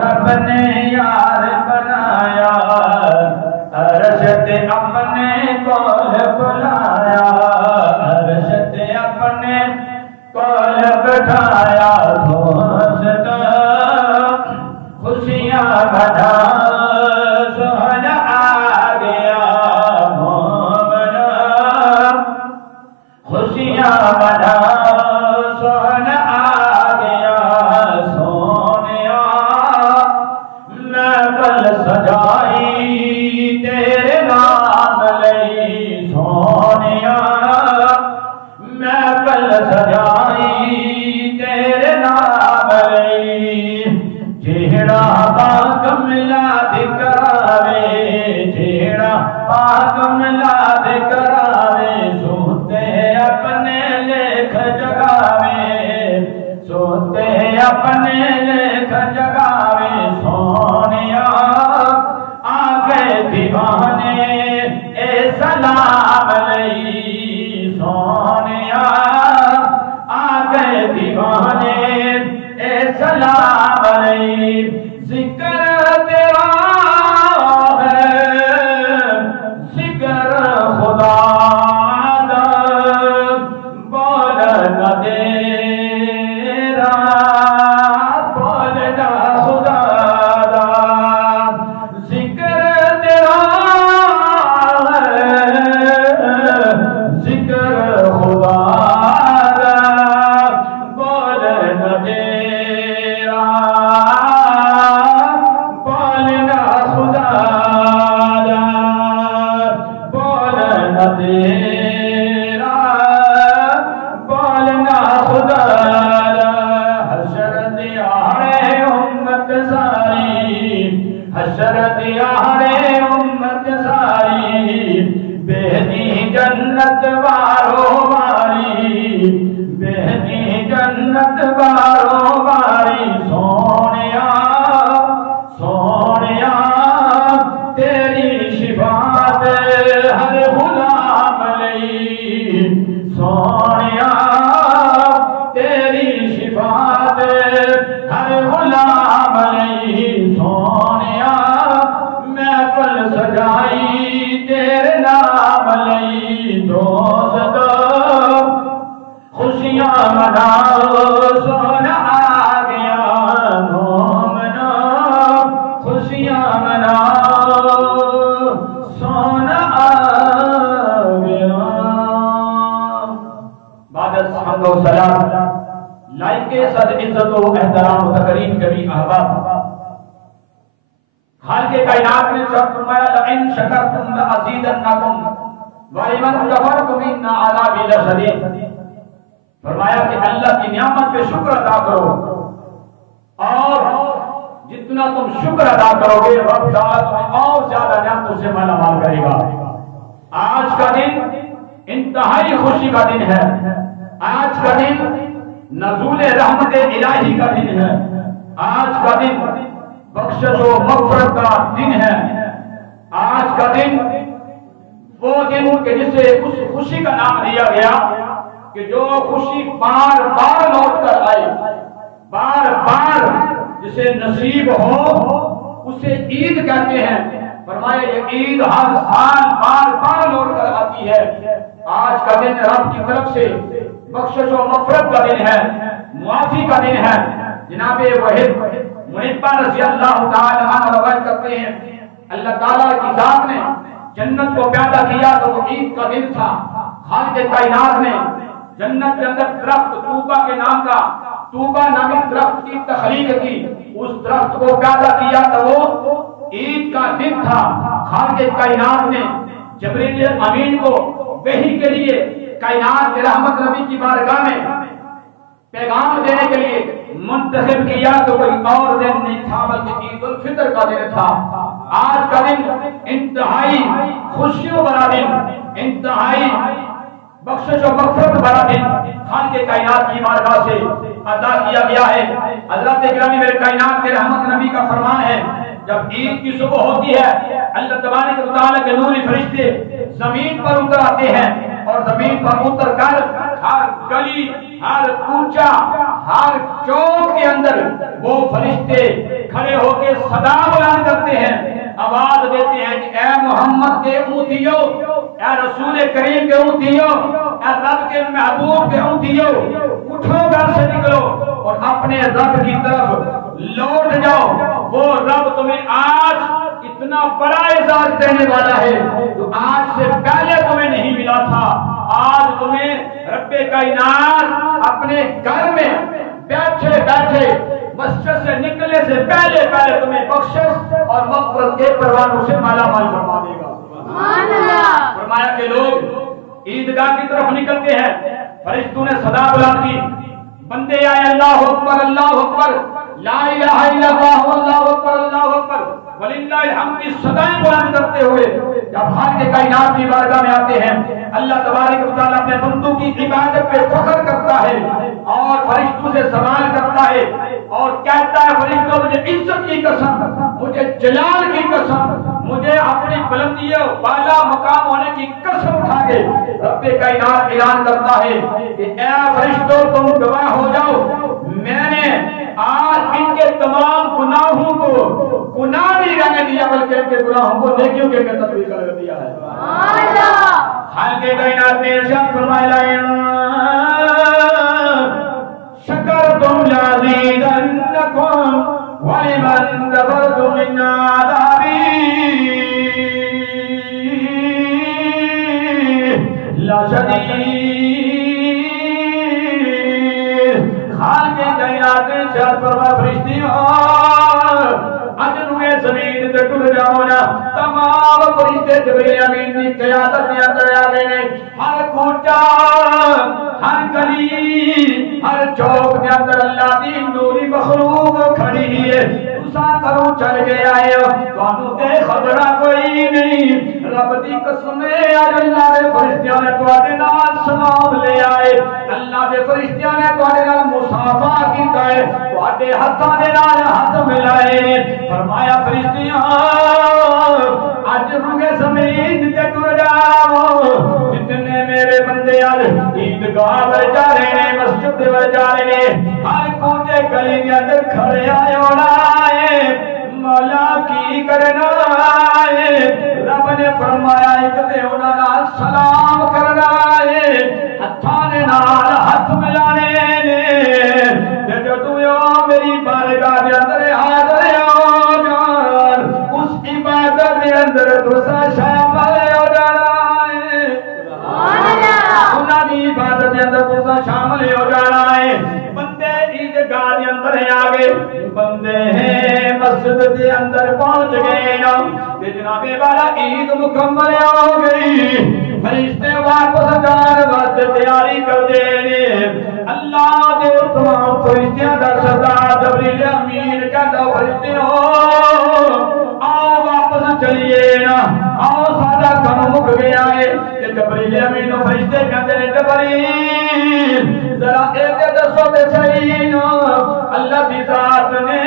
رب نے یار بنایا، ارشد اپنے کول بلایا، ارشد اپنے کول بٹھایا، دوست خوشیاں بنا سہل آ گیا مومن، خوشیاں بنا سہل آ گیا سونیا، میں کل سجائی تیرے نام لئی سونیا، میں کل سجائی تیرے نام لئی، جیڑا پاک ملاد کراوے، جیڑا پاک ملاد کراوے، سوتے اپنے لکھ جگاوے، سوتے اپنے لکھ جگاوے سونیا، آگے دیوانے اے سلام لئی سونیا، آگے دیوانے اے سلام لئی، ذکر تیرا ہے ذکر خدا دا، بول نہ تیرا بول نہ خدا دا، ذکر تیرا ہے ذکر خدا دا، بول نہ تیرا بول نہ خدا دا، بول نہ تیرا بول نہ خدا دا، حشر دیارے امت ساری، حشر دیارے امت ساری، بہنی جنت بارو باری، بہنی جنت بارو باری سونیا، سونیا تیری شفاعت ہر غلام لئی سونیا، تیری شفاعت ہر غلام لئی سونیا، میں پل سجائی تیرے نام لئی، دوست خوشیاں مناؤ سونا آ گیا مومنا، خوشیاں مناؤ سونا آ گیا۔ بعد از حمد و سلام لائق کے صد عزت و احترام و تکریم کبھی احباب، خالق کائنات نے سب فرمایا لئن شکرتم لازیدنکم وَلِمَنْ كَفَرْتُمْ إِنَّ عَذَابِي لَشَدِيدٌ، فرمایا کہ اللہ کی نعمت پہ شکر ادا کرو، اور جتنا تم شکر ادا کرو گے رب تعالیٰ تمہیں اور زیادہ نعمتوں سے مالا مال کرے گا۔ آج کا دن انتہائی خوشی کا دن ہے، آج کا دن نزول رحمت الہی کا دن ہے، آج کا دن بخشش و مغفرت کا دن ہے، آج کا دن وہ دن کہ جسے اس خوشی کا نام دیا گیا کہ جو خوشی بار بار لوٹ کر آئے، بار بار جسے نصیب ہو اسے عید کہتے ہیں۔ فرمایا یہ عید ہر سال بار بار لوٹ کر آتی ہے۔ آج کا دن رب کی طرف سے بخشش و مغفرت کا دن ہے، معافی کا دن ہے۔ جناب وحید محبہ رضی اللہ تعالی عنہ روایت کرتے ہیں اللہ تعالیٰ کی ذات نے جنت کو پیدا کیا تو وہ عید کا دن تھا۔ خالق کائنات نے جنت کے اندر درخت طوبہ کے نام کا، طوبہ نامی درخت کی تخلیق کی، اس درخت کو پیدا کیا تو وہ عید کا دن تھا۔ خالق کائنات نے جبریل امین کو وحی کے لیے کائنات کے رحمت نبی کی بارگاہ میں پیغام دینے کے لیے منتخب کیا تو کوئی اور دن نہیں تھا بلکہ عید الفطر کا دن تھا۔ آج کا دن انتہائی خوشیوں بڑا دن، انتہائی بخشش و مغفرت بڑا دن خالق کائنات کی بارگاہ سے ادا کیا گیا ہے۔ حضرت گرامی میرے کائنات کے رحمت نبی کا فرمان ہے جب عید کی صبح ہوتی ہے اللہ تبارک و تعالیٰ کے نوری فرشتے زمین پر اتر آتے ہیں اور زمین پر اتر کر ہر گلی، ہر کوچہ، ہر چوک کے اندر وہ فرشتے کھڑے ہو کے صدا بلند کرتے ہیں، آواز دیتے ہیں کہ اے محمد کے امتیو، اے رسول کریم کے امتیو، اے رب کے محبوب کے امتیو، اٹھو گھر سے نکلو اور اپنے رب کی طرف لوٹ جاؤ۔ وہ رب تمہیں آج اتنا بڑا اعزاز دینے والا ہے جو آج سے پہلے تمہیں نہیں ملا تھا۔ آج تمہیں رب کائنات اپنے گھر میں بیٹھے بیٹھے مسجد سے نکلنے سے پہلے تمہیں بخشش اور مغفرت کے پروانوں سے مالا مال فرما دے گا۔ سبحان اللہ۔ فرمایا کہ لوگ عیدگاہ کی طرف نکلتے ہیں، فرشتوں نے صدا بلند کی، بندے آئے اللہ اکبر اللہ اکبر، لا الہ الا اللہ اللہ اکبر اللہ اکبر وللہ الحمد کی صدائیں بلند کرتے ہوئے جب خالق کائنات کی بارگاہ میں آتے ہیں، اللہ تبارک و تعالیٰ اپنے بندوں کی عبادت پہ فخر کرتا ہے اور فرشتوں سے سوال کرتا ہے اور کہتا ہے فرشتوں مجھے عزت کی قسم، مجھے جلال کی قسم، مجھے اپنی بلندی و بالا مقام ہونے کی قسم اٹھا کے رب کائنات اعلان کرتا ہے کہ اے فرشتوں تم گواہ ہو جاؤ، میں نے آج ان کے تمام گناہوں کو گناہ نہیں رہنے دیا بلکہ ان کے گناہوں کو نیکیوں کے تبدیل کر دیا ہے۔ خالق کائنات نے ارشاد فرمایا شکرتم لازیدنکم ولمن کفرتم من عذابی لشدید۔ خالق کائنات نے ارشاد فرمایا فرشتیوں اجنوے زمین تے ٹر جاؤ نا، تمام فرشتے جبریل امین کی قیادت میں اندر آ گئے نے، ہر کوچہ ہر گلی ہر چوک کے اندر اللہ دی نوری مخلوق کھڑی ہے، تساں کروں چل کے آئے ہو تانوں تے خبر کوئی نہیں، رب دی قسم ہے اج اللہ دے فرشتیاں نے تواڈے نال سلام لے آئے، اللہ دے فرشتیاں نے تواڈے نال مصافحہ کیتا ہے، تواڈے ہتھاں دے نال ہاتھ ملائے، فرمایا فرشتیاں اج روئے زمین تے ٹر جاؤ، جتنے میرے بندے آج عیدگاہ ور جا رہے ہیں، مسجد ور جا رہے ہیں، ہر کوچے گلی کے اندر کھڑے آئے ہونا ہے، مولا کی کرنا ہے، رب نے فرمایا ایک دے انہاں نال سلام کرنا ہے، ہتھاں دے نال ہاتھ ملانے نے، تے جدوں میری بارگاہ دے اندر حاضر ہو جان، اس عبادت دے اندر تساں شامل ہو جانا ہے، انہاں دی عبادت دے اندر تساں شامل ہو جانا ہے۔ بندے عیدگاہ دے اندر آ گئے، بندے ہیں مسجد دے اندر پہنچ گئے نا، تے جناب والا عید مکمل ہو گئی، فرشتے واپس جان واسطے تیاری کر دے نے، اللہ دے تمام فرشتیاں دا سردار جبریل امین کہتا فرشتیوں آؤ واپس چلیے نا، آؤ سارا کم مک گیا ہے، کہ جبریل امین و فرشتے کہتے ہیں جبریل ذرا ایک دسو تے صحیح نا، اللہ دی ذات نے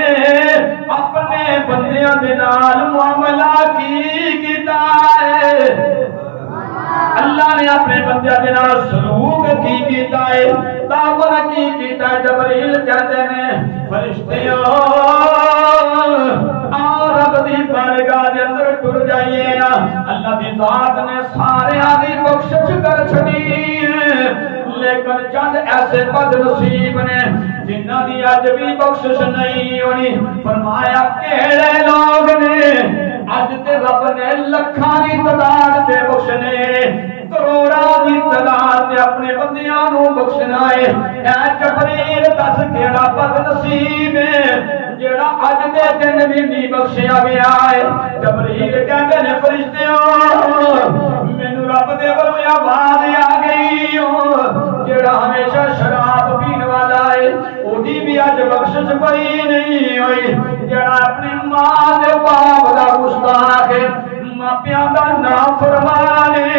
اپنے بندیاں دے نال معاملہ کی کیتا ہے، اللہ نے اپنے بندیاں دے نال سلوک کی کیتا ہے، تعامل کی کیتا ہے۔ جبریل کہتے ہیں فرشتیوں آؤ رب دی بارگاہ دے اندر ٹر جائیے نا، اللہ دی ذات نے سارے دی بخشش کر چھڑی، لیکن چند ایسے بد نصیب نے جنہاں دی اج بھی بخشش نہیں ہونی، فرمایا کیڑے لوگ نے اج تے رب نے لکھاں دی تعداد تے بخشنے، کروڑاں دی تعداد تے اپنے بندیاں نو بخشنا ہے، اے جبریل دس کیڑا بد نصیب ہے جیڑا اج دے دن بھی نہیں بخشیا گیا ہے۔ جبریل کہندے نے فرشتیوں مینوں رب دے ولوں آواز آ گئی، جیڑا ہمیشہ شراب پین والا ہے اودی بھی اج بخشش کوئی نہیں ہوئی، جیڑا اپنی ماں دے باپ دا گستاخ ہے، ماپیاں دا نافرمانے،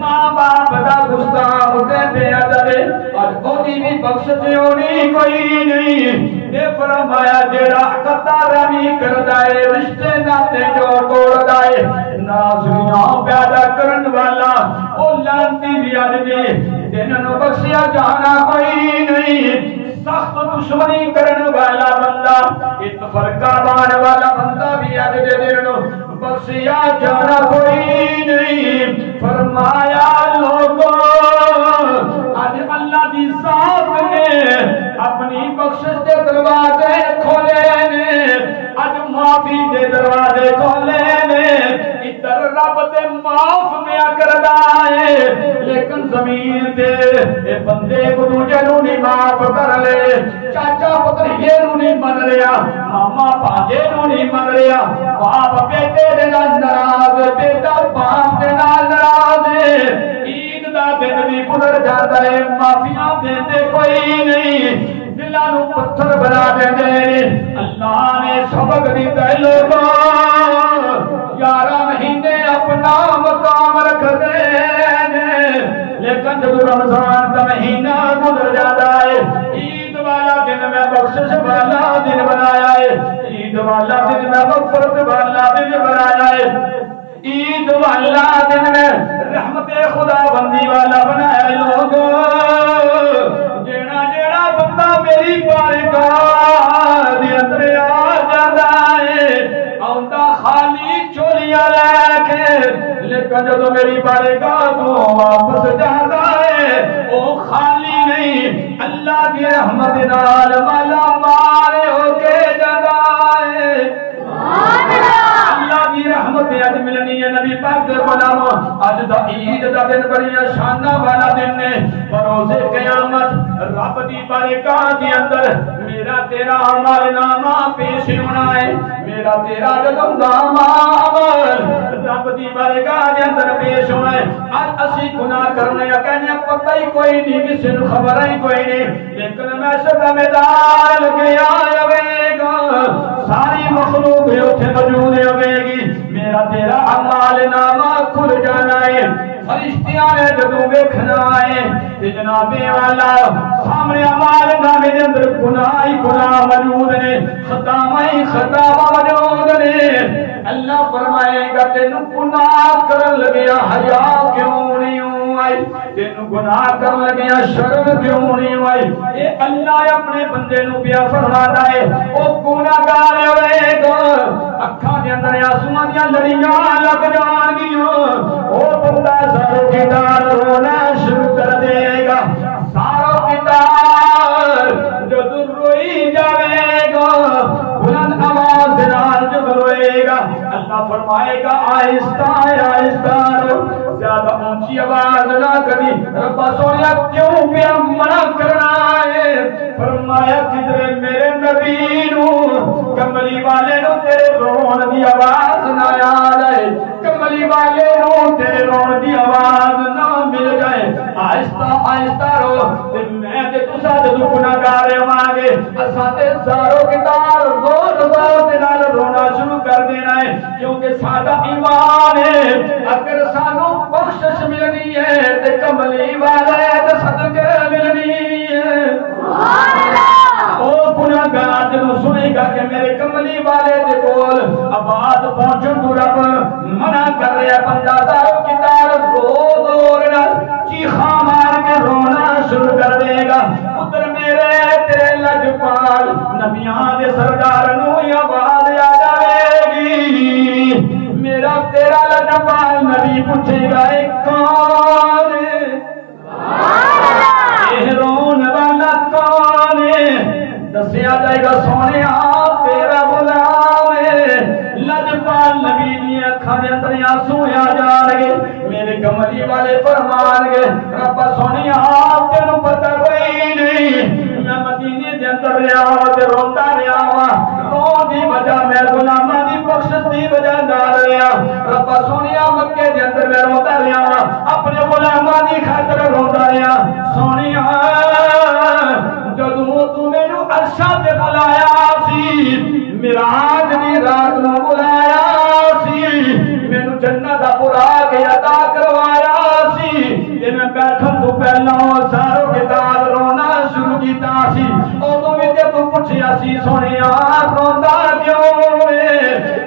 ماں باپ دا گستاخ تے بے ادب ہے، اج اودی بھی بخشش ہونی کوئی نہیں۔ اے فرمایا جیڑا قطارانی کردا ہے، رشتے ناتے جو توڑدا ہے، نازیاں پیدا کرن والا او لانتی بھی اج دے دن نو بخشیا جانا کوئی نہیں۔ سخت دشمنی کرنے والا بندہ ایک فرقہ بانے والا بندہ بھی آج دے دیرنو بخشیا جانا کوئی نہیں فرمایا لوگوں آج اللہ دی ذات نے اپنی بخشش دے دروازے کھولے نے آج معافی دے دروازے کھولے نے ادھر رب دے معاف میں کر دائے لیکن زمین دے اے بندے کو دوجہ نو نہیں معاف کر لے چاچا پتریے نو نہیں من رہا ماما پاجے نو نہیں من رہا باپ بیٹے دے ناراض بیٹا باپ دے ناراض عید دا دن بھی گزر جاتا ہے معافیاں دیتے کوئی نہیں دلانو پتھر بنا دے اللہ نے سبق دیتا ہے لوگوں 11 مہینے اپنا مقام رکھ دے لیکن جب رمضان کا مہینہ گزر جاتا ہے عید والا دن میں بخشش والا دن بنایا ہے عید والا دن میں مغفرت والا دن بنایا ہے عید والا دن میں رحمت خدا بندی والا بنایا ہے لوگوں جیڑا جیڑا بندہ میری بارگاہ دے اندر آ جاتا ہے آؤندا خالی چولیاں لے کے لیکن جدو میری بارگاہ تو واپس جاتا ہے وہ خالی نہیں اللہ کی رحمت نال مالا مال ہو کے جاتا ہے اللہ کی رحمت اج ملنی ہے نبی پاک دے غلام اج دا عید دا دن بڑی شانہ والا دن ہے بروز قیامت رب دی بارگاہ دے اندر میرا تیرا عمل نامہ پیش ہونا ہے میرا تیرا جدوں دا عمل رب دی بارگاہ دے اندر پیش ہونا ہے اج اسی گناہ کرنے کہنے پتہ ہی کوئی نہیں کسی نوں خبر ہی کوئی نہیں لیکن میں سدا میدان لگیا ہوے گا ساری مخلوق اوتھے موجود ہوے گی میرا تیرا اعمال نامہ کھل جانا ہے فرشتیاں نے جدوں ویکھنا ہے تے جناب والا سامنے اعمال نامے دے اندر گناہ ہی گناہ موجود نے خطاواں ہی خطاواں موجود نے اللہ فرمائے گا تینوں گناہ کرن لگیا حیا کیوں نہیں آئی تینوں گناہ کرن لگیا شرم کیوں نہیں آئی اے اللہ اپنے بندے نوں پیا فرماتا ہے او گناہگار ہوے گا اکھاں دے اندر آنسواں دیاں لڑیاں لگ جان گیاں او بندہ سارو کردار رونا شروع کر دے گا سارو کردار جب روئی جاوے گا بلند آواز نال جب روئے گا اللہ فرمائے گا آہستہ آہستہ زیادہ اونچی آواز نہ کری ربا سونیا کیوں پیا منع کرنا ہے فرمایا کدھر میرے نبی نو کملی والے نو تیرے رون دی آواز نہ آ جائے کملی والے نو تیرے رون دی آواز نہ مل جائے آہستہ آہستہ رو میں تے تسا جدوں گناہگار ہوواں گے اساں تے زارو کتار زور زور نال رونا شروع کر دینا ہے کیونکہ ساڈا ایمان ہے اگر سانو بخشش ملنی ہے تے کملی والے تے صدقے ملنی ہے سبحان اللہ او گناہگار جدوں سنے گا کہ میرے کملی والے دے کول آواز پہنچن تو رب منع کر رہا بندہ زارو کتار زور نال چیخاں مار کے رونا شروع کر دے گا ادھر میرے تیرے لجپال نبیاں دے سردار نو آواز آ جائے گی میرا تیرا لجپال نبی پوچھے گا ایک کون ہے رون والا کون ہے دسیا جائے گا سونے تیرا غلام ہے لجپال نبی دی اکھاں دے اندر آنسو آ جان گے میرے کملی والے فرمان گے رب سونیا تینوں پتہ کوئی نہیں میں مدینے دے اندر رہا تے روتا رہا رون دی وجہ میں غلاماں دی بخشش دی وجہ نال رہا رب سونیا مکے دے اندر میں روتا رہا اپنے غلاماں دی خاطر روتا رہا سونیا جدوں تو مینوں عرشاں تے بلایا سی معراج دی رات نوں بلایا سی مینوں جنت دا براق عطا کروایا سی تے میں بیٹھن تو پہلا سارو کتاب رونا شروع کیتا سی اودوں وی تے تو پوچھیا سی سونیا روندا کیوں ہے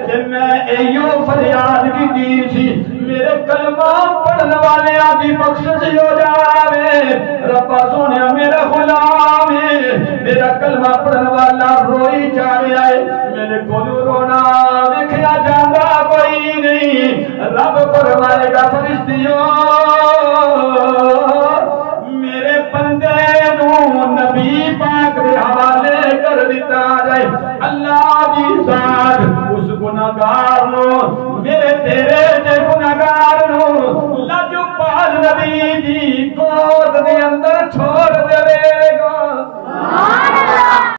تے میں ایو فریاد کیتی سی میرے میرے کلمہ پڑھنے والے آدھی بخشش ہو جاوے ربا سونے میرا غلام ہے میرا کلمہ پڑھنے والا روئی جا رہا ہے میرے کولو رونا دیکھیا جاندہ کوئی نہیں رب فرمائے گا فرشتیوں میرے بندے نو نبی پاک دے حوالے کر دیتا جائے اللہ دی ذات اس گناہگار نو میرے تیرے جے گناہگار نو